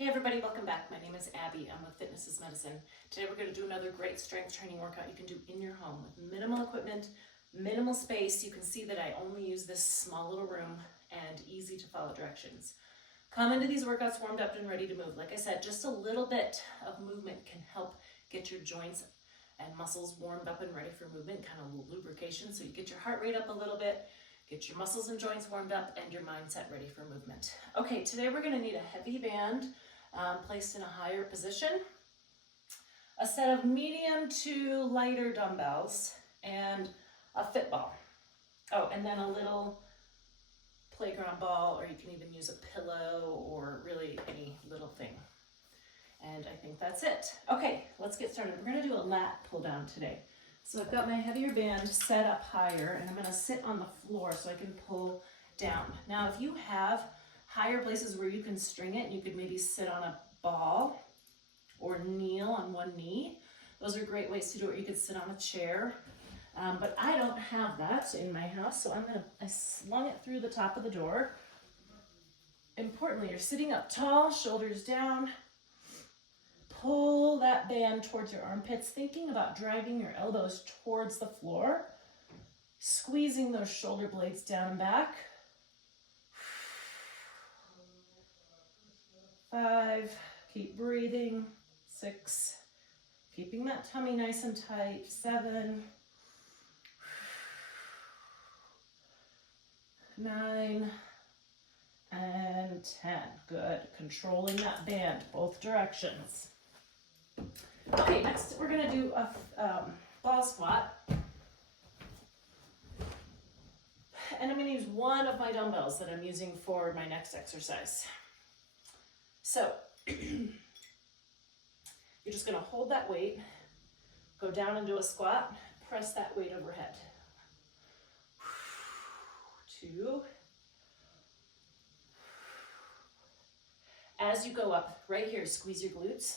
Hey everybody, welcome back. My name is Abby. I'm with Fitness is Medicine. Today we're going to do another great strength training workout you can do in your home with minimal equipment, minimal space. You can see that I only use this small little room and easy to follow directions. Come into these workouts warmed up and ready to move. Like I said, just a little bit of movement can help get your joints and muscles warmed up and ready for movement, kind of lubrication, so you get your heart rate up a little bit, get your muscles and joints warmed up, and your mindset ready for movement. Okay, today we're going to need a heavy band placed in a higher position, a set of medium to lighter dumbbells, and a fit ball. Oh, and then a little playground ball, or you can even use a pillow or really any little thing. And I think that's it. Okay, let's get started. We're going to do a lat pull down today. So I've got my heavier band set up higher, and I'm going to sit on the floor so I can pull down. Now, if you have higher places where you can string it, you could maybe sit on a ball or kneel on one knee. Those are great ways to do it. You could sit on a chair, but I don't have that in my house, so I slung it through the top of the door. Importantly, you're sitting up tall, shoulders down. Pull that band towards your armpits, thinking about driving your elbows towards the floor, squeezing those shoulder blades down and back. 5, keep breathing. 6, keeping that tummy nice and tight. 7, 9, and 10. Good. Controlling that band, both directions. Okay, next we're going to do a ball squat. And I'm going to use one of my dumbbells that I'm using for my next exercise. So, you're just going to hold that weight, go down and do a squat, press that weight overhead. 2. As you go up, right here, squeeze your glutes.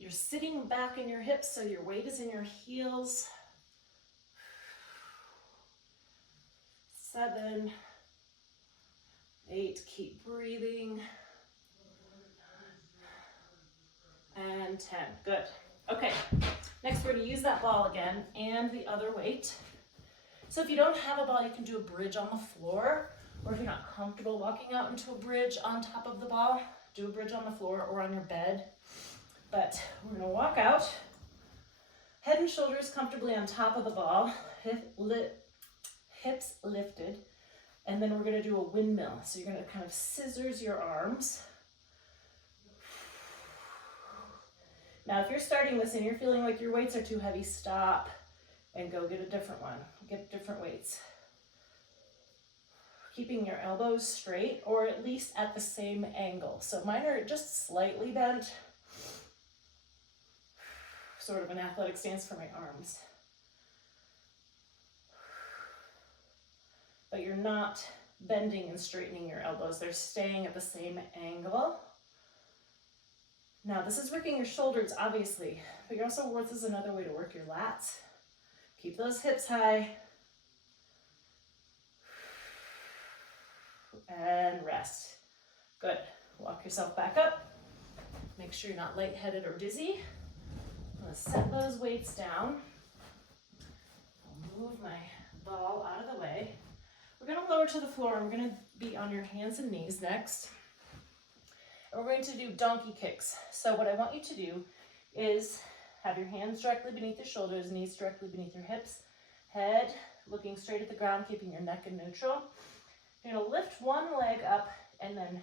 You're sitting back in your hips, so your weight is in your heels. 7, 8, keep breathing. And 10, good. Okay, next we're going to use that ball again and the other weight. So if you don't have a ball, you can do a bridge on the floor, or if you're not comfortable walking out into a bridge on top of the ball, do a bridge on the floor or on your bed. But we're going to walk out, head and shoulders comfortably on top of the ball, hips lifted, and then we're going to do a windmill. So you're going to kind of scissors your arms. Now, if you're starting this and you're feeling like your weights are too heavy, stop and go get a different one. Get different weights. Keeping your elbows straight, or at least at the same angle. So mine are just slightly bent. Sort of an athletic stance for my arms. But you're not bending and straightening your elbows. They're staying at the same angle. Now, this is working your shoulders, obviously, but you're also, this is another way to work your lats. Keep those hips high. And rest. Good. Walk yourself back up. Make sure you're not lightheaded or dizzy. I'm going to set those weights down. I'll move my ball out of the way. We're going to lower to the floor, and we're going to be on your hands and knees next. And we're going to do donkey kicks. So what I want you to do is have your hands directly beneath your shoulders, knees directly beneath your hips, head looking straight at the ground, keeping your neck in neutral. You're going to lift one leg up, and then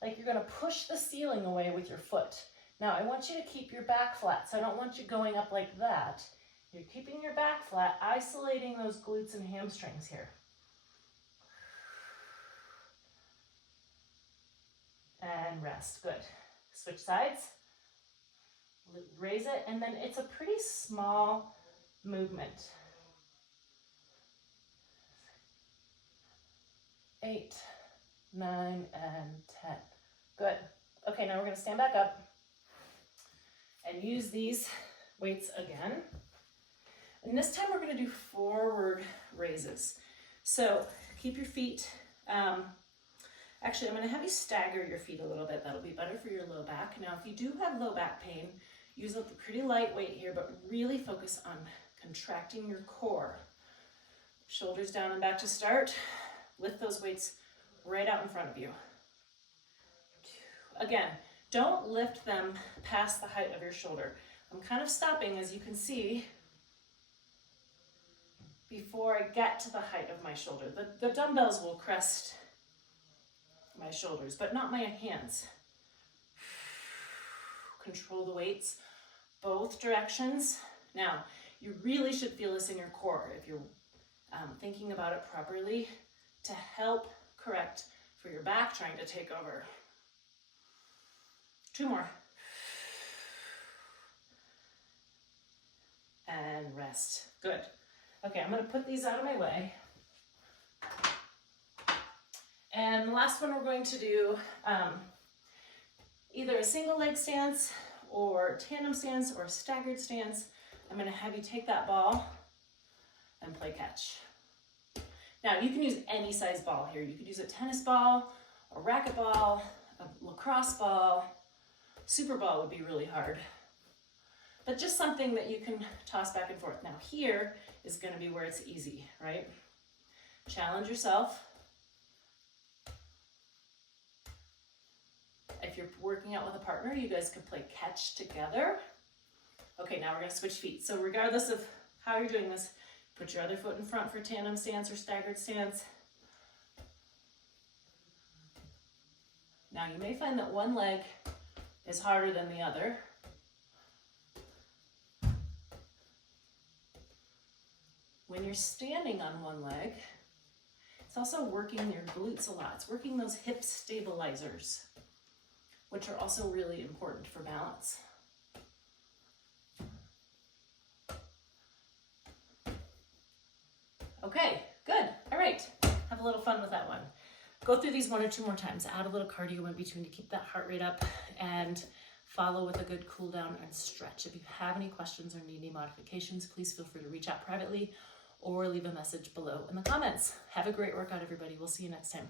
like you're going to push the ceiling away with your foot. Now, I want you to keep your back flat, so I don't want you going up like that. You're keeping your back flat, isolating those glutes and hamstrings here. And rest, good. Switch sides, raise it, and then it's a pretty small movement. 8, 9, and 10. Good. Okay, now we're going to stand back up and use these weights again. And this time we're going to do forward raises. So keep your feet Actually, I'm gonna have you stagger your feet a little bit. That'll be better for your low back. Now, if you do have low back pain, use a pretty light weight here, but really focus on contracting your core. Shoulders down and back to start. Lift those weights right out in front of you. Again, don't lift them past the height of your shoulder. I'm kind of stopping, as you can see, before I get to the height of my shoulder. The dumbbells will crest my shoulders, but not my hands. Control the weights, both directions. Now, you really should feel this in your core if you're thinking about it properly to help correct for your back trying to take over. 2 more. And rest. Good. Okay, I'm gonna put these out of my way. And the last one we're going to do either a single leg stance or tandem stance or staggered stance. I'm gonna have you take that ball and play catch. Now you can use any size ball here. You could use a tennis ball, a racket ball, a lacrosse ball. Super ball would be really hard, but just something that you can toss back and forth. Now here is gonna be where it's easy, right? Challenge yourself. If you're working out with a partner, you guys could play catch together. Okay, now we're gonna switch feet. So regardless of how you're doing this, put your other foot in front for tandem stance or staggered stance. Now you may find that one leg is harder than the other. When you're standing on one leg, it's also working your glutes a lot. It's working those hip stabilizers, which are also really important for balance. Okay, good. All right, have a little fun with that one. Go through these 1 or 2 more times. Add a little cardio in between to keep that heart rate up and follow with a good cool down and stretch. If you have any questions or need any modifications, please feel free to reach out privately or leave a message below in the comments. Have a great workout, everybody. We'll see you next time.